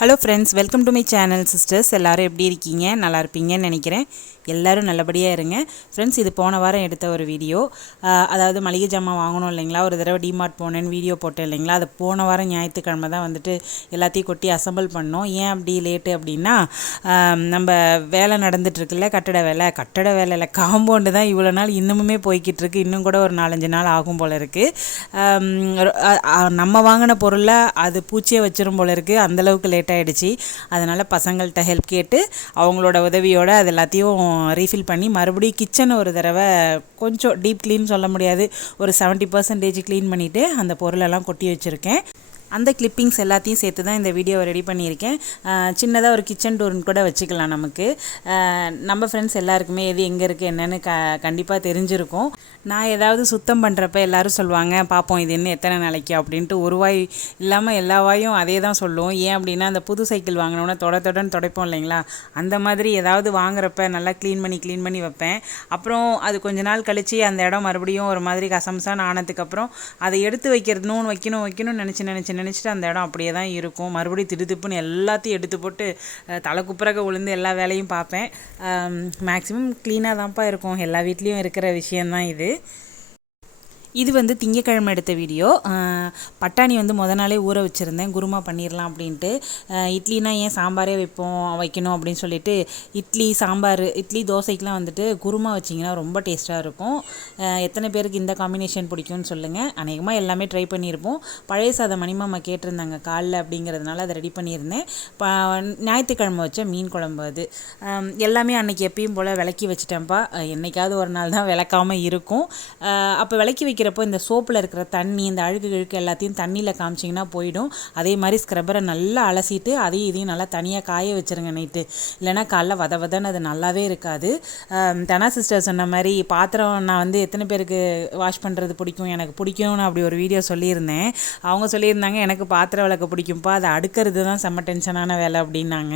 Hello friends welcome to my channel sisters எல்லோரும் எப்படி இருக்கீங்க? நல்லா இருப்பீங்கன்னு நினைக்கிறேன். எல்லோரும் நல்லபடியாக இருங்க. ஃப்ரெண்ட்ஸ் இது போன வாரம் எடுத்த ஒரு வீடியோ. அதாவது மளிகை ஜாமான் வாங்கணும் இல்லைங்களா? ஒரு தடவை டிமார்ட் போனேன்னு வீடியோ போட்டேன் இல்லைங்களா? அது போன வாரம் ஞாயிற்றுக்கிழமை தான் வந்துட்டு எல்லாத்தையும் கொட்டி அசம்பிள் பண்ணோம். ஏன் அப்படி லேட்டு அப்படின்னா நம்ம வேலை நடந்துகிட்ருக்குல்ல கட்டட வேலை. கட்டட வேலையில் காம்பவுண்டு தான் இவ்வளோ நாள் இன்னமுமே போய்கிட்டு இருக்கு. இன்னும் கூட ஒரு நாலஞ்சு நாள் ஆகும் போல் இருக்குது நம்ம வாங்கின பொருளில் அது பூச்சியை வச்சிரும் போல் இருக்குது அந்தளவுக்கு லேட் ஆகிடுச்சு அதனால் பசங்கள்கிட்ட ஹெல்ப் கேட்டு அவங்களோட உதவியோடு அது எல்லாத்தையும் ரீஃபில் பண்ணி மறுபடியும் கிச்சனை ஒரு தடவை கொஞ்சம் டீப் க்ளீன் சொல்ல முடியாது. ஒரு செவன்ட்டி பர்சன்டேஜ் க்ளீன் பண்ணிவிட்டு அந்த பொருளெல்லாம் கொட்டி வச்சுருக்கேன். அந்த கிளிப்பிங்ஸ் எல்லாத்தையும் சேர்த்து தான் இந்த வீடியோவை ரெடி பண்ணியிருக்கேன். சின்னதாக ஒரு கிச்சன் டூர்னு கூட வச்சுக்கலாம் நமக்கு. நம்ம ஃப்ரெண்ட்ஸ் எல்லாருக்குமே எது எங்கே இருக்குது என்னென்னு க கண்டிப்பாக தெரிஞ்சிருக்கும். நான் ஏதாவது சுத்தம் பண்ணுறப்ப எல்லோரும் சொல்லுவாங்க பார்ப்போம் இது என்ன எத்தனை நாளைக்கு? அப்படின்ட்டு ஒரு வாய் இல்லாமல் எல்லா வாயும் அதே தான் சொல்லுவோம் ஏன் அப்படின்னா அந்த புது சைக்கிள் வாங்கினோன்னா தொட தொடன்னு துடைப்போம் இல்லைங்களா? அந்த மாதிரி ஏதாவது வாங்குறப்ப நல்லா க்ளீன் பண்ணி க்ளீன் பண்ணி வைப்பேன். அப்புறம் அது கொஞ்ச நாள் கழித்து அந்த இடம் மறுபடியும் ஒரு மாதிரி கசம்சான்னு ஆனதுக்கப்புறம் அதை எடுத்து வைக்கிறதுன்னு வைக்கணும் வைக்கணும்னு நினச்சி நினச்சி நினச்சிட்டு அந்த இடம் அப்படியே தான் இருக்கும். மறுபடியும் திடுதிப்புன்னு எல்லாத்தையும் எடுத்து போட்டு தலை குப்புறக விழுந்து எல்லா வேலையும் பார்ப்பேன். மேக்ஸிமம் க்ளீனாக தான்ப்பா இருக்கும். எல்லா வீட்லேயும் இருக்கிற விஷயந்தான் இது. இது வந்து திங்கக்கிழமை எடுத்த வீடியோ. பட்டாணி வந்து முத நாளே ஊற வச்சுருந்தேன். குருமா பண்ணிடலாம் அப்படின்ட்டு. இட்லினா ஏன் சாம்பாரே வைப்போம் வைக்கணும் அப்படின்னு சொல்லிட்டு இட்லி சாம்பார் இட்லி தோசைக்கெலாம் வந்துட்டு குருமா வச்சிங்கன்னா ரொம்ப டேஸ்ட்டாக இருக்கும். எத்தனை பேருக்கு இந்த காம்பினேஷன் பிடிக்கும்னு சொல்லுங்கள் அநேகமாக எல்லாமே ட்ரை பண்ணியிருப்போம் பழைய சாதம் மணிமாமா கேட்டிருந்தாங்க காலில் அப்படிங்கிறதுனால அதை ரெடி பண்ணியிருந்தேன். ஞாயிற்றுக்கிழமை வச்ச மீன் குழம்பு அது. எல்லாமே அன்றைக்கி எப்பயும் போல் விளக்கி வச்சுட்டேன்ப்பா. என்றைக்காவது ஒரு நாள் தான் விளக்காமல் இருக்கும். அப்போ விளக்கி வைக்கிற வைக்கிறப்போ இந்த சோப்பில் இருக்கிற தண்ணி இந்த அழுகு இழுக்கு எல்லாத்தையும் தண்ணியில் காமிச்சிங்கன்னா போயிடும். அதே மாதிரி ஸ்க்ரப்பரை நல்லா அலசிட்டு அதையும் இதையும் நல்லா தனியாக காய வச்சுருங்க நைட்டு இல்லைனா காலைல வத வதன்னு அது நல்லாவே இருக்காது. தனா சிஸ்டர் சொன்ன மாதிரி பாத்திரம் நான் வந்து எத்தனை பேருக்கு வாஷ் பண்ணுறது பிடிக்கும்? எனக்கு பிடிக்கும்னு அப்படி ஒரு வீடியோ சொல்லியிருந்தேன். அவங்க சொல்லியிருந்தாங்க எனக்கு பாத்திரம் விளக்க பிடிக்கும்ப்பா அதை அடுக்கிறது தான் செம்ம டென்ஷனான வேலை அப்படின்னாங்க.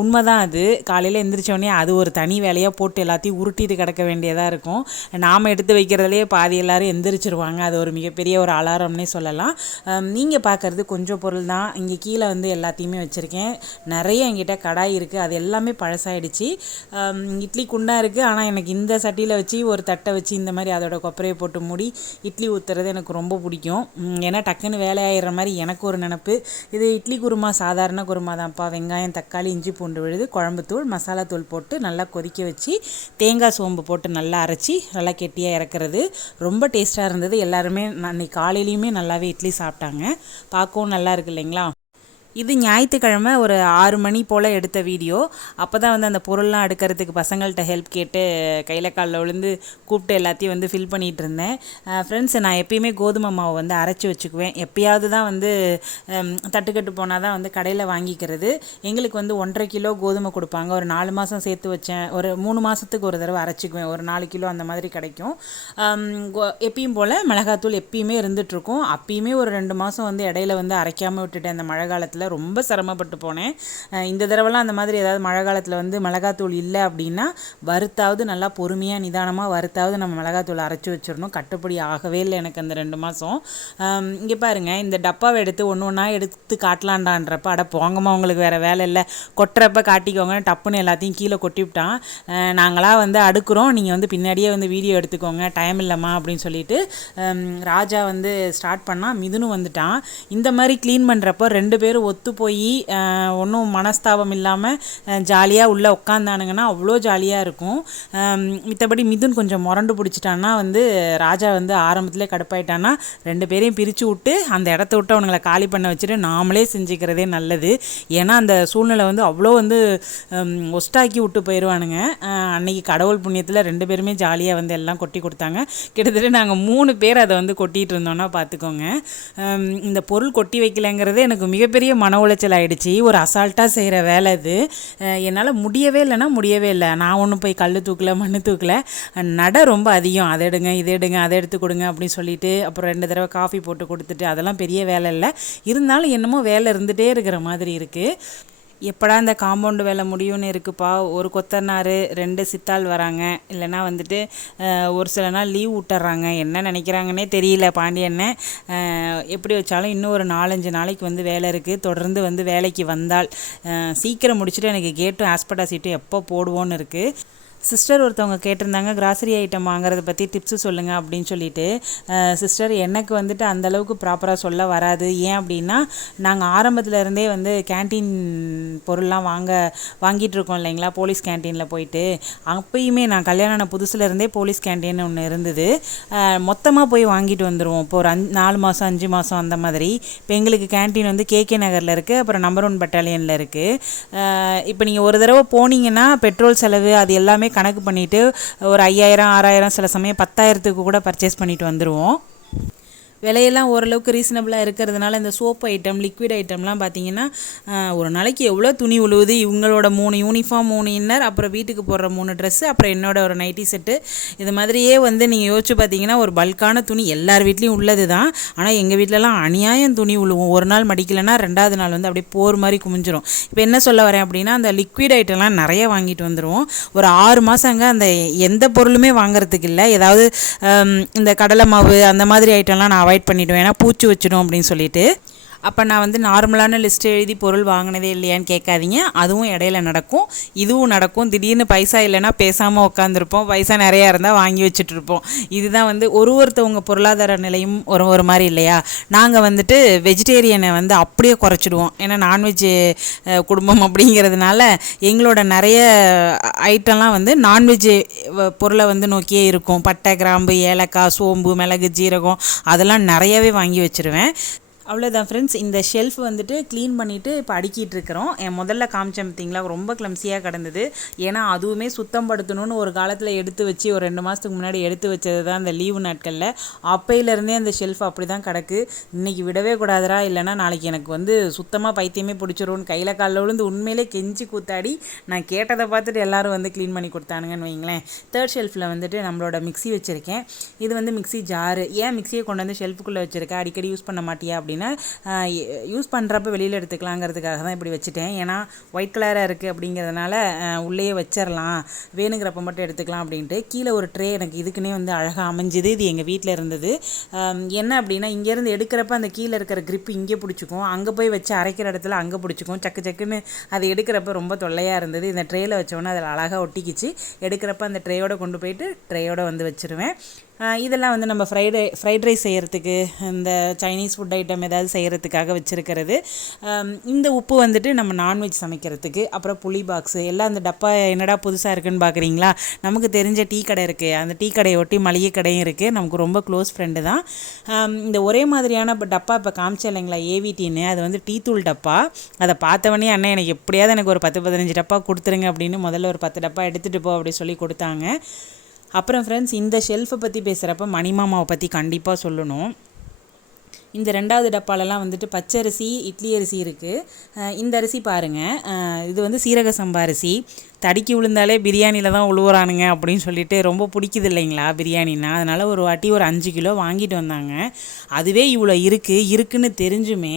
உண்மை தான் அது. காலையில் எந்திரிச்சோடனே அது ஒரு தனி வேலையாக போட்டு எல்லாத்தையும் உருட்டிட்டு கிடக்க வேண்டியதாக இருக்கும். நாம் எடுத்து வைக்கிறதுலேயே பாதி எல்லோரும் எந்திரிச்சு வச்சுருவாங்க. அது ஒரு மிகப்பெரிய ஒரு அலாரம்னே சொல்லலாம். நீங்கள் பார்க்குறது கொஞ்சம் பொருள் தான். இங்கே கீழே வந்து எல்லாத்தையுமே வச்சுருக்கேன். நிறைய என்கிட்ட கடாய் இருக்குது அது எல்லாமே பழசாயிடுச்சு. இட்லி குண்டா இருக்குது ஆனால் எனக்கு இந்த சட்டியில் வச்சு ஒரு தட்டை வச்சு இந்த மாதிரி அதோட கொப்பரையை போட்டு மூடி இட்லி ஊற்றுறது எனக்கு ரொம்ப பிடிக்கும். ஏன்னா டக்குன்னு வேலையாகிற மாதிரி எனக்கு ஒரு நினப்பு. இது இட்லி குருமா சாதாரண குருமா தான்ப்பா வெங்காயம் தக்காளி இஞ்சி பூண்டு விழுது குழம்புத்தூள் மசாலா தூள் போட்டு நல்லா கொதிக்க வச்சு தேங்காய் சோம்பு போட்டு நல்லா அரைச்சி நல்லா கெட்டியாக இறக்குறது. ரொம்ப டேஸ்ட்டாக இருந்தது இருந்தது எல்லாருமே அன்றைக்கி காலையிலையுமே நல்லாவே இட்லி சாப்பிட்டாங்க. பார்க்கவும் நல்லா இருக்கு இல்லைங்களா? இது ஞாயிற்றுக்கிழமை ஒரு ஆறு மணி போல் எடுத்த வீடியோ. அப்போ தான் வந்து அந்த பொருள்லாம் எடுக்கிறதுக்கு பசங்கள்கிட்ட ஹெல்ப் கேட்டு கையில் காலில் விழுந்து கூப்பிட்டு எல்லாத்தையும் வந்து ஃபில் பண்ணிகிட்டு இருந்தேன். ஃப்ரெண்ட்ஸ் நான் எப்பயுமே கோதுமை மாவு வந்து அரைச்சி வச்சுக்குவேன். எப்பயாவது தான் வந்து தட்டுக்கட்டு போனால் தான் வந்து கடையில் வாங்கிக்கிறது. எங்களுக்கு வந்து ஒன்றரை கிலோ கோதுமை கொடுப்பாங்க. ஒரு நாலு மாதம் சேர்த்து வச்சேன். ஒரு மூணு மாதத்துக்கு ஒரு தடவை அரைச்சிக்குவேன். ஒரு நாலு கிலோ அந்த மாதிரி கிடைக்கும். எப்பயும் போல் மிளகாத்தூள் எப்பயுமே இருந்துகிட்ருக்கும் அப்பயுமே ஒரு ரெண்டு மாதம் வந்து இடையில வந்து அரைக்காமல் விட்டுட்டேன். அந்த மழை காலத்தில் காலத்தில் ரொம்ப சிரமப்பட்டு போனேன். இந்த தடவைலாம் அந்த மாதிரி ஏதாவது மழை காலத்தில் வந்து மிளகாத்தூள் இல்லை அப்படின்னா வறுத்தாவது நல்லா பொறுமையாக நிதானமாக வறுத்தாவது நம்ம மிளகாத்தூள் அரைச்சி வச்சிடணும். கட்டுப்படி ஆகவே இல்லை எனக்கு அந்த ரெண்டு மாதம் இங்கே பாருங்கள் இந்த டப்பாவை எடுத்து ஒன்று ஒன்றா எடுத்து காட்டலாண்டான்றப்ப அட போங்கம்மா உங்களுக்கு வேறு வேலை இல்லை. கொட்டுறப்ப காட்டிக்கோங்க டப்புன்னு எல்லாத்தையும் கீழே கொட்டி விட்டான். நாங்களாம் வந்து அடுக்குறோம். நீங்கள் வந்து பின்னாடியே வந்து வீடியோ எடுத்துக்கோங்க டைம் இல்லைம்மா அப்படின்னு சொல்லிட்டு ராஜா வந்து ஸ்டார்ட் பண்ணால் மிதுனும் வந்துட்டான். இந்த மாதிரி க்ளீன் பண்ணுறப்போ ரெண்டு பேரும் ஒத்து போய் ஒன்றும் மனஸ்தாபம் இல்லாமல் ஜாலியாக உள்ளே உட்காந்தானுங்கன்னா அவ்வளோ ஜாலியாக இருக்கும். மித்தபடி மிதுன் கொஞ்சம் முரண்டு பிடிச்சிட்டான்னா வந்து ராஜா வந்து ஆரம்பத்திலே கடுப்பாயிட்டான்னா ரெண்டு பேரையும் பிரித்து விட்டு அந்த இடத்த விட்டு அவனுங்களை காலி பண்ண வச்சுட்டு நாமளே செஞ்சுக்கிறதே நல்லது. ஏன்னா அந்த சூழ்நிலை வந்து அவ்வளோ வந்து ஒஸ்டாக்கி விட்டு போயிடுவானுங்க அன்னைக்கு கடவுள் புண்ணியத்தில் ரெண்டு பேருமே ஜாலியாக வந்து எல்லாம் கொட்டி கொடுத்தாங்க. கிட்டத்தட்ட நாங்கள் மூணு பேர் அதை வந்து கொட்டிகிட்டு இருந்தோன்னா பார்த்துக்கோங்க இந்த பொருள் கொட்டி வைக்கலங்கிறதே எனக்கு மிகப்பெரிய மன உளைச்சல் ஆகிடுச்சி ஒரு அசால்ட்டாக செய்கிற வேலை இது என்னால் முடியவே இல்லைன்னா முடியவே இல்லை. நான் ஒன்றும் போய் கல் தூக்கல மண் தூக்கல. நட ரொம்ப அதிகம். அதை எடுங்க இதை எடுங்க அதை எடுத்து கொடுங்க அப்படின்னு சொல்லிட்டு அப்புறம் ரெண்டு தடவை காஃபி போட்டு கொடுத்துட்டு அதெல்லாம் பெரிய வேலை இல்லை. இருந்தாலும் என்னமோ வேலை இருந்துகிட்டே இருக்கிற மாதிரி இருக்குது எப்படா இந்த காம்பவுண்டு வேலை முடியும்னு இருக்குப்பா? ஒரு கொத்தனார் ரெண்டு சித்தாள் வராங்க. இல்லைன்னா வந்துட்டு ஒரு சில நாள் லீவ் விட்டுறாங்க. என்ன நினைக்கிறாங்கன்னே தெரியல பாண்டியண்ணே எப்படி வச்சாலும் இன்னும் ஒரு நாலஞ்சு நாளைக்கு வந்து வேலை இருக்குது தொடர்ந்து வந்து வேலைக்கு வந்தால் சீக்கிரம் முடிச்சுட்டு எனக்கு கேட்டும் ஆஸ்பட்டா சீட்டும் எப்போ போடுவோன்னு இருக்குது சிஸ்டர் ஒருத்தவங்க கேட்டிருந்தாங்க கிராசரி ஐட்டம் வாங்குறத பற்றி டிப்ஸு சொல்லுங்கள் அப்படின்னு சொல்லிட்டு. சிஸ்டர் எனக்கு வந்துட்டு அந்த அளவுக்கு ப்ராப்பராக சொல்ல வராது. ஏன் அப்படின்னா நாங்கள் ஆரம்பத்தில் இருந்தே வந்து கேண்டீன் பொருள்லாம் வாங்க வாங்கிட்டு இருக்கோம் இல்லைங்களா போலீஸ் கேண்டீனில் போயிட்டு. அப்பயுமே நான் கல்யாணம் ஆன புதுசில் இருந்தே போலீஸ் கேன்டீன் ஒன்று இருந்தது. மொத்தமாக போய் வாங்கிட்டு வந்துடுவோம் இப்போ ஒரு அஞ் நாலு மாதம் அஞ்சு மாதம் அந்த மாதிரி. இப்போ எங்களுக்கு கேண்டீன் வந்து கேகே நகரில் இருக்குது அப்புறம் நம்பர் ஒன் பட்டாலியனில் இருக்குது இப்போ நீங்கள் ஒரு தடவை போனீங்கன்னா பெட்ரோல் செலவு அது எல்லாமே கணக்கு பண்ணிவிட்டு ஒரு ஐயாயிரம் ஆறாயிரம் சில சமயம் பத்தாயிரத்துக்கு கூட பர்ச்சேஸ் பண்ணிட்டு வந்துடுவோம் விலையெல்லாம் ஓரளவுக்கு ரீசனபிளாக இருக்கிறதுனால இந்த சோப்பு ஐட்டம் லிக்விட் ஐட்டம்லாம் பார்த்தீங்கன்னா ஒரு நாளைக்கு எவ்வளோ துணி உழுவுது? இவங்களோட மூணு யூனிஃபார்ம் மூணு இன்னர் அப்புறம் வீட்டுக்கு போடுற மூணு ட்ரெஸ்ஸு அப்புறம் என்னோட ஒரு நைட்டி செட்டு இது மாதிரியே வந்து நீங்கள் யோசிச்சு பார்த்தீங்கன்னா ஒரு பல்கான துணி எல்லார் வீட்லேயும் உள்ளது தான் ஆனால் எங்கள் வீட்டிலலாம் அநியாயம் துணி உழுவும். ஒரு நாள் மடிக்கலைன்னா ரெண்டாவது நாள் வந்து அப்படியே போர் மாதிரி குமிஞ்சிரும். இப்போ என்ன சொல்ல வரேன் அப்படின்னா அந்த லிக்விட் ஐட்டம்லாம் நிறைய வாங்கிட்டு வந்துடுவோம் ஒரு ஆறு மாதங்க அந்த எந்த பொருளுமே வாங்குறதுக்கு இல்லை. ஏதாவது இந்த கடலை மாவு அந்த மாதிரி ஐட்டம்லாம் நான் அவாய்ட் பண்ணிவிடுவேன் ஏன்னா பூச்சி வச்சிடும் அப்படின்னு சொல்லிட்டு. அப்போ நான் வந்து நார்மலான லிஸ்ட் எழுதி பொருள் வாங்கினதே இல்லையான்னு கேட்காதீங்க. அதுவும் இடையில நடக்கும். இதுவும் நடக்கும். திடீர்னு பைசா இல்லைன்னா பேசாமல் உட்காந்துருப்போம் பைசா நிறையா இருந்தால் வாங்கி வச்சுட்டு இருப்போம் இதுதான் வந்து ஒரு ஒருத்தவங்க பொருளாதார நிலையும் ஒரு ஒரு மாதிரி இல்லையா? நாங்கள் வந்துட்டு வெஜிடேரியனை வந்து அப்படியே குறைச்சிடுவோம். ஏன்னா நான்வெஜ் குடும்பம் அப்படிங்கிறதுனால எங்களோட நிறைய ஐட்டம்லாம் வந்து நான்வெஜ் பொருளை வந்து நோக்கியே இருக்கும். பட்டை கிராம்பு ஏலக்காய் சோம்பு மிளகு ஜீரகம் அதெல்லாம் நிறையவே வாங்கி வச்சுருவேன். அவ்வளோதான் ஃப்ரெண்ட்ஸ் இந்த ஷெல்ஃப் வந்துட்டு க்ளீன் பண்ணிவிட்டு இப்போ அடுக்கிட்டு இருக்கிறோம். என் முதல்ல காமிச்சேன் பார்த்தீங்களா? ரொம்ப கிளம்சியாக கிடந்தது. ஏன்னா அதுவுமே சுத்தம் படுத்தணும்னு ஒரு காலத்தில் எடுத்து வச்சு ஒரு ரெண்டு மாதத்துக்கு முன்னாடி எடுத்து வச்சது தான் அந்த லீவு நாட்களில். அப்பையிலேருந்தே அந்த ஷெல்ஃப் அப்படி தான் கிடக்கு. இன்றைக்கி விடவே கூடாதுடா இல்லைன்னா நாளைக்கு எனக்கு வந்து சுத்தமாக பைத்தியமே பிடிச்சிரும்னு கையில் காலில் விழுந்து உண்மையிலே கெஞ்சி கூத்தாடி நான் கேட்டதை பார்த்துட்டு எல்லாரும் வந்து க்ளீன் பண்ணி கொடுத்தானுங்கன்னு வைங்களேன். தேர்ட் ஷெல்ஃபில் வந்துட்டு நம்மளோட மிக்ஸி வச்சுருக்கேன். இது வந்து மிக்ஸி ஜாரு ஏன் மிக்ஸியை கொண்டு வந்து ஷெல்ஃபுக்குள்ளே வச்சுருக்கேன் அடிக்கடி யூஸ் பண்ண மாட்டியா அப்படின்னு யூஸ் பண்ணுறப்ப வெளியில் எடுத்துக்கலாங்கிறதுக்காக தான் இப்படி வச்சுட்டேன். ஏன்னா ஒயிட் கலராக இருக்குது அப்படிங்கிறதுனால உள்ளேயே வச்சிடலாம் வேணுங்கிறப்ப மட்டும் எடுத்துக்கலாம் அப்படின்ட்டு கீழே ஒரு ட்ரே எனக்கு இதுக்குன்னே வந்து அழகாக அமைஞ்சுது. இது எங்கள் வீட்டில் இருந்தது. என்ன அப்படின்னா இங்கேருந்து எடுக்கிறப்ப அந்த கீழே இருக்கிற க்ரிப் இங்கே பிடிச்சிக்கும். அங்கே போய் வச்சு அரைக்கிற இடத்துல அங்கே பிடிச்சிக்கும். சக்கு சக்குன்னு அது எடுக்கிறப்ப ரொம்ப தொல்லையாக இருந்தது. இந்த ட்ரேயில் வச்சோன்னே அதில் அழகாக ஒட்டிக்கிச்சு. எடுக்கிறப்ப அந்த ட்ரேயோட கொண்டு போயிட்டு ட்ரேயோட வந்து வச்சுருவேன். இதெல்லாம் வந்து நம்ம ஃப்ரைட் ஃப்ரைட் ரைஸ் செய்கிறதுக்கு இந்த சைனீஸ் ஃபுட் ஐட்டம் ஏதாவது செய்கிறதுக்காக வச்சுருக்கிறது. இந்த உப்பு வந்துட்டு நம்ம நான்வெஜ் சமைக்கிறதுக்கு அப்புறம் புளி பாக்ஸு எல்லாம் அந்த டப்பா என்னடா புதுசாக இருக்குன்னு பார்க்குறீங்களா நமக்கு தெரிஞ்ச டீ கடை இருக்குது அந்த டீ கடையை ஒட்டி மளிகை கடையும் இருக்குது நமக்கு ரொம்ப க்ளோஸ் ஃப்ரெண்டு தான். இந்த ஒரே மாதிரியான இப்போ டப்பா இப்போ காமிச்சேன் இல்லைங்களா ஏவிடின்னு அது வந்து டீ தூள் டப்பா. அதை பார்த்தவொடனே அண்ணன் எனக்கு எப்படியாவது எனக்கு ஒரு பத்து பதினஞ்சு டப்பா கொடுத்துருங்க அப்படின்னு முதல்ல ஒரு பத்து டப்பா எடுத்துகிட்டு போ அப்படி சொல்லி கொடுத்தாங்க. அப்புறம் ஃப்ரெண்ட்ஸ் இந்த ஷெல்ஃபை பற்றி பேசுகிறப்ப மணிமாமாவை பற்றி கண்டிப்பாக சொல்லணும். இந்த ரெண்டாவது டப்பாலலாம் வந்துட்டு பச்சரிசி இட்லி அரிசி இருக்குது இந்த அரிசி பாருங்கள் இது வந்து சீரக சம்பா அரிசி. தடுக்கி விழுந்தாலே பிரியாணியில் தான் உழுவுறானுங்க அப்படின்னு சொல்லிட்டு ரொம்ப பிடிக்குது இல்லைங்களா பிரியாணின்னா. அதனால் ஒரு வாட்டி ஒரு அஞ்சு கிலோ வாங்கிட்டு வந்தாங்க. அதுவே இவ்வளோ இருக்குது இருக்குன்னு தெரிஞ்சுமே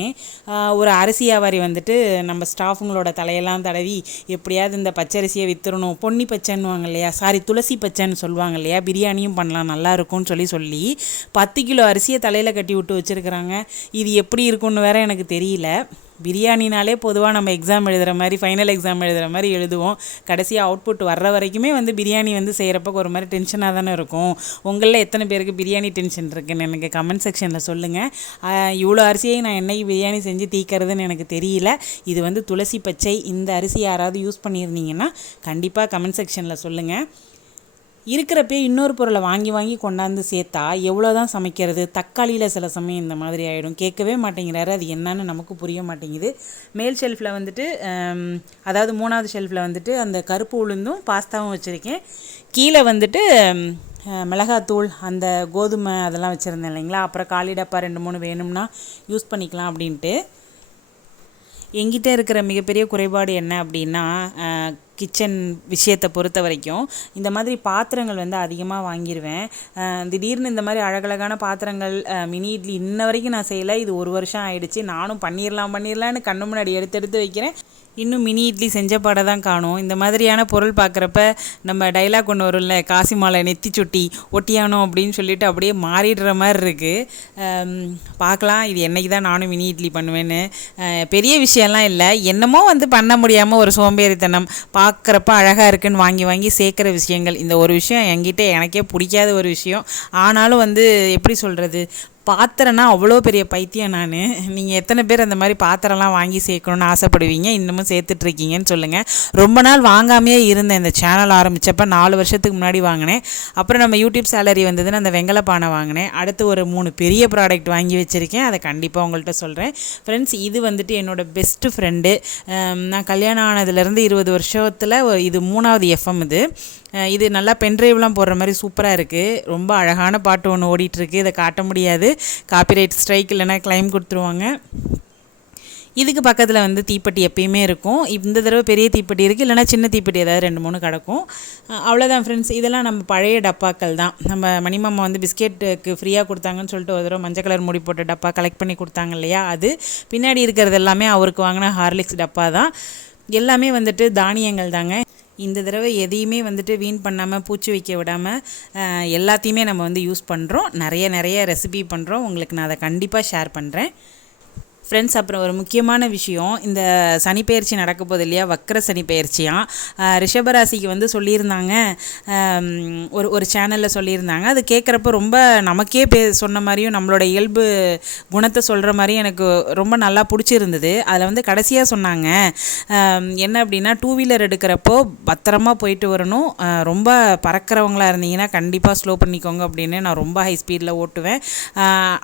ஒரு அரிசி வியாபாரி வந்துட்டு நம்ம ஸ்டாஃபுங்களோட தலையெல்லாம் தடவி எப்படியாவது இந்த பச்சரிசியை வித்துறணும் பொன்னி பச்சைன்னுவாங்க இல்லையா சாரி துளசி பச்சைன்னு சொல்லுவாங்க இல்லையா பிரியாணியும் பண்ணலாம் நல்லா இருக்கும்னு சொல்லி சொல்லி பத்து கிலோ அரிசியை தலையில் கட்டி விட்டு வச்சுருக்குறாங்க. இது எப்படி இருக்கும்னு வேற எனக்கு தெரியல. பிரியாணினாலே பொதுவாக நம்ம எக்ஸாம் எழுதுகிற மாதிரி ஃபைனல் எக்ஸாம் எழுதுகிற மாதிரி எழுதுவோம். கடைசியாக அவுட்புட் வர்ற வரைக்குமே வந்து பிரியாணி வந்து செய்கிறப்ப ஒரு மாதிரி டென்ஷனாக தானே இருக்கும். உங்களில் எத்தனை பேருக்கு பிரியாணி டென்ஷன் இருக்குன்னு எனக்கு கமெண்ட் செக்ஷனில் சொல்லுங்கள் இவ்வளோ அரிசியை நான் என்னைக்கு பிரியாணி செஞ்சு தீக்கிறதுன்னு எனக்கு தெரியல. இது வந்து துளசி பச்சை இந்த அரிசி யாராவது யூஸ் பண்ணியிருந்தீங்கன்னா கண்டிப்பாக கமெண்ட் செக்ஷனில் சொல்லுங்கள் இருக்கிறப்பே இன்னொரு பொருளை வாங்கி வாங்கி கொண்டாந்து சேர்த்தா எவ்வளோ தான் சமைக்கிறது? தக்காளியில் சில சமயம் இந்த மாதிரி ஆகிடும் கேட்கவே மாட்டேங்கிறாரு. அது என்னன்னு நமக்கு புரிய மாட்டேங்குது. மேல் ஷெல்ஃபில் வந்துட்டு அதாவது மூணாவது ஷெல்ஃபில் வந்துட்டு அந்த கருப்பு உளுந்தும் பாஸ்தாவும் வச்சுருக்கேன். கீழே வந்துட்டு மிளகாத்தூள் அந்த கோதுமை அதெல்லாம் வச்சுருந்தேன் இல்லைங்களா? அப்புறம் காலி டப்பா ரெண்டு மூணு வேணும்னா யூஸ் பண்ணிக்கலாம் அப்படின்ட்டு. எங்கிட்ட இருக்கிற மிகப்பெரிய குறைபாடு என்ன அப்படின்னா கிச்சன் விஷயத்தை பொறுத்த வரைக்கும் இந்த மாதிரி பாத்திரங்கள் வந்து அதிகமாக வாங்கிடுவேன் திடீர்னு இந்த மாதிரி அழகழகான பாத்திரங்கள் மினி இட்லி இன்ன வரைக்கும் நான் செய்யலை. இது ஒரு வருஷம் ஆயிடுச்சு. நானும் பண்ணிடலாம் பண்ணிடலான்னு கண்ணு முன்னாடி எடுத்து எடுத்து வைக்கிறேன். இன்னும் மினி இட்லி செஞ்ச பாடை தான் காணும். இந்த மாதிரியான பொருள் பார்க்குறப்ப நம்ம டைலாக் ஒன்று வரும்ல காசி மாலை நெத்தி சுட்டி ஒட்டியானோ அப்படின்னு சொல்லிட்டு அப்படியே மாறிடுற மாதிரி இருக்குது பார்க்கலாம் இது என்னைக்கு தான் நானும் மினி இட்லி பண்ணுவேன்னு. பெரிய விஷயம்லாம் இல்லை. என்னமோ வந்து பண்ண முடியாமல் ஒரு சோம்பேறித்தனம். பார்க்குறப்ப அழகாக இருக்குன்னு வாங்கி வாங்கி சேர்க்குற விஷயங்கள். இந்த ஒரு விஷயம் என்கிட்ட எனக்கே பிடிக்காத ஒரு விஷயம். ஆனாலும் வந்து எப்படி சொல்கிறது பாத்திரம்னா அவ்வளோ பெரிய பைத்தியம் நான். நீங்கள் எத்தனை பேர் அந்த மாதிரி பாத்திரம்லாம் வாங்கி சேர்க்கணுன்னு ஆசைப்படுவீங்க? இன்னமும் சேர்த்துட்ருக்கீங்கன்னு சொல்லுங்கள் ரொம்ப நாள் வாங்காமையே இருந்தேன். இந்த சேனல் ஆரம்பித்தப்போ நாலு வருஷத்துக்கு முன்னாடி வாங்கினேன். அப்புறம் நம்ம யூடியூப் சேலரி வந்ததுன்னு அந்த வெங்கலப்பானை வாங்கினேன். அடுத்து ஒரு மூணு பெரிய ப்ராடக்ட் வாங்கி வச்சுருக்கேன். அதை கண்டிப்பாக உங்கள்கிட்ட சொல்கிறேன் ஃப்ரெண்ட்ஸ் இது வந்துட்டு என்னோடய பெஸ்ட்டு ஃப்ரெண்டு நான் கல்யாணம் ஆனதுலேருந்து இருபது வருஷத்தில் இது மூணாவது எஃப்எம் இது. இது நல்லா பென்ட்ரைவ்லாம் போடுற மாதிரி சூப்பராக இருக்குது ரொம்ப அழகான பாட்டு ஒன்று ஓடிட்டுருக்கு. இதை காட்ட முடியாது. காப்பிரைட் ஸ்ட்ரைக் இல்லைனா கிளைம் கொடுத்துருவாங்க. இதுக்கு பக்கத்தில் வந்து தீப்பெட்டி எப்பயுமே இருக்கும். இந்த தடவை பெரிய தீப்பெட்டி இருக்குது இல்லைனா சின்ன தீப்பெட்டி ஏதாவது ரெண்டு மூணு கிடக்கும். அவ்வளோதான் ஃப்ரெண்ட்ஸ் இதெல்லாம் நம்ம பழைய டப்பாக்கள் தான். நம்ம மணிமாமா வந்து பிஸ்கெட்டுக்கு ஃப்ரீயாக கொடுத்தாங்கன்னு சொல்லிட்டு ஒரு தடவை மஞ்சள் கலர் மூடி போட்ட டப்பா கலெக்ட் பண்ணி கொடுத்தாங்க இல்லையா? அது. பின்னாடி இருக்கிறது எல்லாமே அவருக்கு வாங்கின ஹார்லிக்ஸ் டப்பா தான். எல்லாமே வந்துட்டு தானியங்கள் தாங்க. இந்த தடவை எதையுமே வந்துட்டு வீண் பண்ணாமல் பூச்சி வைக்க விடாமல் எல்லாத்தையுமே நம்ம வந்து யூஸ் பண்ணுறோம் நிறைய நிறைய ரெசிபி பண்ணுறோம் உங்களுக்கு நான் அதை கண்டிப்பாக ஷேர் பண்ணுறேன் ஃப்ரெண்ட்ஸ் அப்புறம் ஒரு முக்கியமான விஷயம். இந்த சனிப்பெயர்ச்சி நடக்க போகுது இல்லையா? வக்கர சனிப்பெயர்ச்சியாக ரிஷபராசிக்கு வந்து சொல்லியிருந்தாங்க. ஒரு ஒரு சேனலில் சொல்லியிருந்தாங்க. அது கேட்குறப்ப ரொம்ப நமக்கே பே சொன்ன மாதிரியும் நம்மளோட இயல்பு குணத்தை சொல்கிற மாதிரியும் எனக்கு ரொம்ப நல்லா பிடிச்சிருந்தது. அதில் வந்து கடைசியாக சொன்னாங்க. என்ன அப்படின்னா டூ வீலர் எடுக்கிறப்போ பத்திரமா போயிட்டு வரணும். ரொம்ப பறக்கிறவங்களா இருந்தீங்கன்னா கண்டிப்பாக ஸ்லோ பண்ணிக்கோங்க அப்படின்னு நான் ரொம்ப ஹை ஸ்பீடில் ஓட்டுவேன்.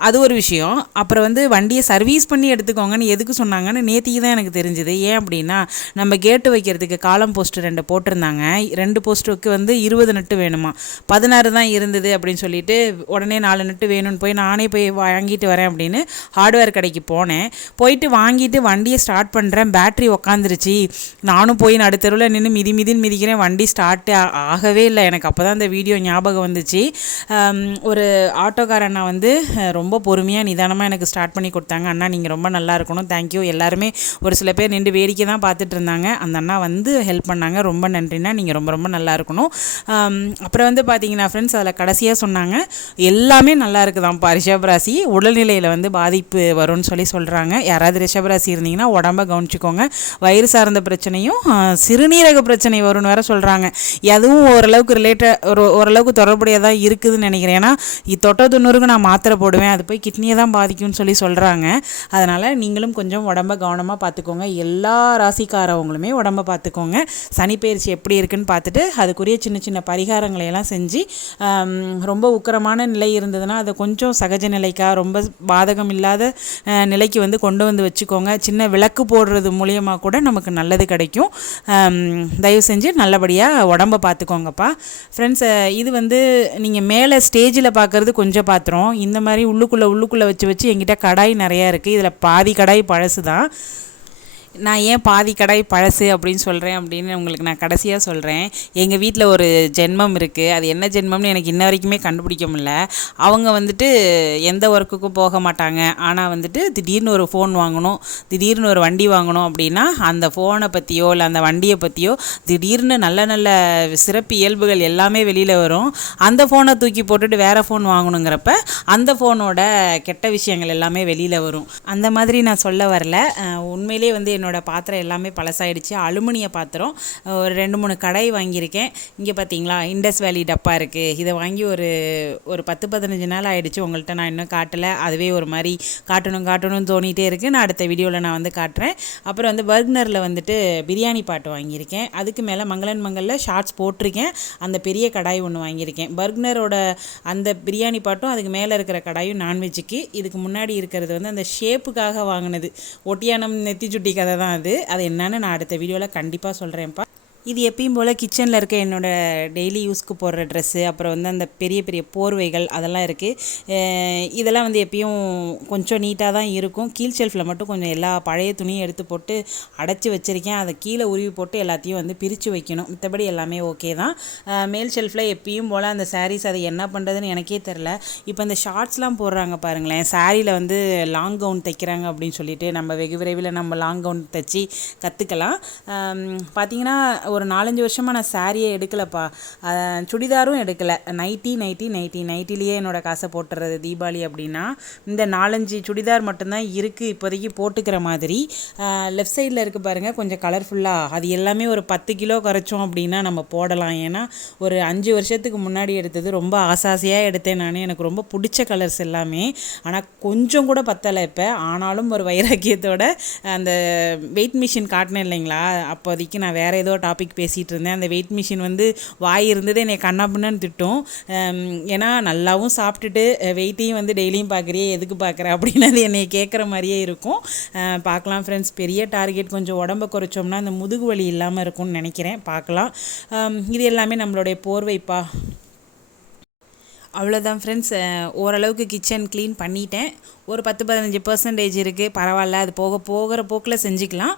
அது ஒரு விஷயம். அப்புறம் வந்து வண்டியை சர்வீஸ் பண்ணி எடுத்துக்கோங்கன்னு எதுக்கு சொன்னாங்கன்னு நேத்திக்கு தான் எனக்கு தெரிஞ்சுது. ஏன் அப்படின்னா நம்ம கேட்டு வைக்கிறதுக்கு காலம் போஸ்ட்டு ரெண்டு போட்டிருந்தாங்க. ரெண்டு போஸ்ட்டுக்கு வந்து இருபது நட்டு வேணுமா? பதினாறு தான் இருந்தது அப்படின்னு சொல்லிட்டு உடனே நாலு நட்டு வேணும்னு போய் நானே போய் வாங்கிட்டு வரேன் அப்படின்னு ஹார்ட்வேர் கடைக்கு போனேன். போயிட்டு வாங்கிட்டு வண்டியை ஸ்டார்ட் பண்ணுறேன் பேட்ரி உக்காந்துருச்சு. நானும் போய் நடுத்தருவில் நின்று மிதி மிதின்னு மிதிக்கிறேன். வண்டி ஸ்டார்ட் ஆகவே இல்லை. எனக்கு அப்போ தான் இந்த வீடியோ ஞாபகம் வந்துச்சு. ஒரு ஆட்டோக்கார அண்ணா வந்து ரொம்ப பொறுமையாக நிதானமாக எனக்கு ஸ்டார்ட் பண்ணி கொடுத்தாங்க. அண்ணா நீங்கள் ரொம்ப ரொம்ப நல்லா இருக்கணும். தேங்க்யூ எல்லாருமே ஒரு சில பேர் நின்று வேடிக்கை தான் பார்த்துட்டு இருந்தாங்க. அந்த அண்ணா வந்து ஹெல்ப் பண்ணாங்க. ரொம்ப நன்றினா நீங்கள் ரொம்ப ரொம்ப நல்லா இருக்கணும். அப்புறம் வந்து பார்த்தீங்கன்னா ஃப்ரெண்ட்ஸ் அதில் கடைசியாக சொன்னாங்க எல்லாமே நல்லா இருக்குதாம்ப்பா ரிஷபராசி உடல்நிலையில் வந்து பாதிப்பு வரும்னு சொல்லி சொல்கிறாங்க யாராவது ரிஷபராசி இருந்தீங்கன்னா உடம்ப கவனிச்சிக்கோங்க. வயிறு சார்ந்த பிரச்சனையும் சிறுநீரக பிரச்சனை வரும்னு வேற சொல்கிறாங்க எதுவும் ஓரளவுக்கு ரிலேட்டட் ஒரு ஓரளவுக்கு தொடர்புடையதாக இருக்குதுன்னு நினைக்கிறேன். ஏன்னா தொட்ட தொண்ணூறுக்கு நான் மாத்திரை போடுவேன். அது போய் கிட்னியை தான் பாதிக்கும்னு சொல்லி சொல்கிறாங்க அதனால் நீங்களும் கொஞ்சம் உடம்ப கவனமாக பார்த்துக்கோங்க எல்லா ராசிக்காரவங்களுமே உடம்ப பார்த்துக்கோங்க சனிப்பயிற்சி எப்படி இருக்குன்னு பார்த்துட்டு அதுக்குரிய சின்ன சின்ன பரிகாரங்களை எல்லாம் செஞ்சு ரொம்ப உக்கரமான நிலை இருந்ததுன்னா அதை கொஞ்சம் சகஜ நிலைக்காக ரொம்ப பாதகம் இல்லாத நிலைக்கு வந்து கொண்டு வந்து வச்சுக்கோங்க. சின்ன விளக்கு போடுறது மூலியமாக கூட நமக்கு நல்லது கிடைக்கும். தயவு செஞ்சு நல்லபடியாக உடம்ப பார்த்துக்கோங்கப்பா ஃப்ரெண்ட்ஸ் இது வந்து நீங்கள் மேலே ஸ்டேஜில் பார்க்குறது கொஞ்சம் பாத்திரம். இந்த மாதிரி உள்ளுக்குள்ளே உள்ளுக்குள்ளே வச்சு வச்சு எங்கிட்ட கடாய் நிறையா இருக்குது இதில் பாதி கடாய் பழசு தான் நான் ஏன் பாதி கடாய் பழசு அப்படின்னு சொல்கிறேன் அப்படின்னு உங்களுக்கு நான் கடைசியாக சொல்கிறேன் எங்கள் வீட்டில் ஒரு ஜென்மம் இருக்குது அது என்ன ஜென்மம்னு எனக்கு இன்ன வரைக்குமே கண்டுபிடிக்க முடில அவங்க வந்துட்டு எந்த ஒர்க்குக்கும் போக மாட்டாங்க. ஆனால் வந்துட்டு திடீர்னு ஒரு ஃபோன் வாங்கணும் திடீர்னு ஒரு வண்டி வாங்கணும் அப்படின்னா அந்த ஃபோனை பற்றியோ இல்லை அந்த வண்டியை பற்றியோ திடீர்னு நல்ல நல்ல சிறப்பு இயல்புகள் எல்லாமே வெளியில் வரும். அந்த ஃபோனை தூக்கி போட்டுட்டு வேறு ஃபோன் வாங்கணுங்கிறப்ப அந்த ஃபோனோட கெட்ட விஷயங்கள் எல்லாமே வெளியில் வரும். அந்த மாதிரி நான் சொல்ல வரல. உண்மையிலே வந்து என்னோடய பாத்திரம் எல்லாமே பழசாயிடுச்சு. அலுமினிய பாத்திரம் ஒரு ரெண்டு மூணு கடை வாங்கியிருக்கேன். இங்கே பார்த்தீங்களா இண்டஸ் வேலி டப்பா இருக்குது இதை வாங்கி ஒரு ஒரு பத்து பதினஞ்சு நாள் ஆகிடுச்சு உங்கள்கிட்ட நான் இன்னும் காட்டலை. அதுவே ஒரு மாதிரி காட்டணும் காட்டணும்னு தோணிகிட்டே இருக்குது நான் அடுத்த வீடியோவில் நான் வந்து காட்டுறேன். அப்புறம் வந்து பர்க்னரில் வந்துட்டு பிரியாணி பாட்டு வாங்கியிருக்கேன். அதுக்கு மேலே மங்களன் மங்களில் ஷார்ட்ஸ் போட்டிருக்கேன். அந்த பெரிய கடாய் ஒன்று வாங்கியிருக்கேன். பர்க்னரோட அந்த பிரியாணி பாட்டும் அதுக்கு மேலே இருக்கிற கடாயும் நான்வெஜ்ஜுக்கு. இதுக்கு முன்னாடி இருக்கிறது வந்து அந்த ஷேப்புக்காக வாங்கினது. ஒட்டியானம் நெத்தி சுட்டி கதை கதை தான் அது. அது என்னன்னு நான் அடுத்த வீடியோவில் கண்டிப்பாக சொல்கிறேன்ப்பா இது எப்பயும் போல் கிச்சனில் இருக்க என்னோடய டெய்லி யூஸ்க்கு போடுற ட்ரெஸ்ஸு அப்புறம் வந்து அந்த பெரிய பெரிய போர்வைகள் அதெல்லாம் இருக்குது இதெல்லாம் வந்து எப்பயும் கொஞ்சம் நீட்டாக தான் இருக்கும். கீழ் ஷெல்ஃபில் மட்டும் கொஞ்சம் எல்லா பழைய துணியும் எடுத்து போட்டு அடைச்சி வச்சுருக்கேன். அதை கீழே உருவி போட்டு எல்லாத்தையும் வந்து பிரித்து வைக்கணும். மற்றபடி எல்லாமே ஓகே தான். மேல் ஷெல்ஃபில் எப்பயும் போல் அந்த சாரீஸ் அதை என்ன பண்ணுறதுன்னு எனக்கே தெரில இப்போ இந்த ஷார்ட்ஸ்லாம் போடுறாங்க பாருங்களேன். சாரியில் வந்து லாங் கவுன் தைக்கிறாங்க அப்படின்னு சொல்லிட்டு நம்ம வெகு விரைவில் நம்ம லாங் கவுன் தைச்சி கற்றுக்கலாம் பார்த்தீங்கன்னா ஒரு ஒரு நாலஞ்சு வருஷமாக நான் சாரியே எடுக்கலப்பா. சுடிதாரும் எடுக்கலை. Nightie nightie nightie. நைட்டிலேயே என்னோடய காசை போட்டுறது தீபாவளி அப்படின்னா இந்த நாலஞ்சு சுடிதார் மட்டும்தான் இருக்குது இப்போதைக்கு போட்டுக்கிற மாதிரி. லெஃப்ட் சைடில் இருக்குது பாருங்கள் கொஞ்சம் கலர்ஃபுல்லாக அது எல்லாமே ஒரு பத்து கிலோ குறைச்சோம் அப்படின்னா நம்ம போடலாம். ஏன்னா ஒரு அஞ்சு வருஷத்துக்கு முன்னாடி எடுத்தது ரொம்ப ஆசாசியாக எடுத்தேன் நான். எனக்கு ரொம்ப பிடிச்ச கலர்ஸ் எல்லாமே. ஆனால் கொஞ்சம் கூட பத்தலை இப்போ. ஆனாலும் ஒரு வைராக்கியத்தோட அந்த வெயிட் மிஷின் காட்டினேன் இல்லைங்களா? அப்போதைக்கு நான் வேறு ஏதோ டாபிக் பேசிகிட்டு இருந்தேன் அந்த வெயிட் மிஷின் வந்து வாய் இருந்தது என்னை கண்ணாப்புன்னு திட்டும். ஏன்னா நல்லாவும் சாப்பிட்டுட்டு வெயிட்டையும் வந்து டெய்லியும் பார்க்குறியே எதுக்கு பார்க்குற அப்படின்னு அது என்னை கேட்குற மாதிரியே இருக்கும். பார்க்கலாம் ஃப்ரெண்ட்ஸ் பெரிய டார்கெட் கொஞ்சம் உடம்ப குறைச்சோம்னா அந்த முதுகு வலி இல்லாமல் இருக்கும்னு நினைக்கிறேன். பார்க்கலாம் இது எல்லாமே நம்மளுடைய போர்வைப்பா. அவ்வளோதான் ஃப்ரெண்ட்ஸ் ஓரளவுக்கு கிச்சன் க்ளீன் பண்ணிட்டேன். ஒரு பத்து பதினஞ்சு பர்சன்டேஜ் இருக்குது பரவாயில்ல அது போக போகிற போக்கில் செஞ்சுக்கலாம்.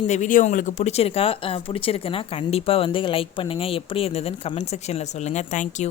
இந்த வீடியோ உங்களுக்கு பிடிச்சிருக்கா பிடிச்சிருக்குன்னா கண்டிப்பாக வந்து லைக் பண்ணுங்கள் எப்படி இருந்ததுன்னு கமெண்ட் செக்ஷனில் சொல்லுங்கள் தேங்க்யூ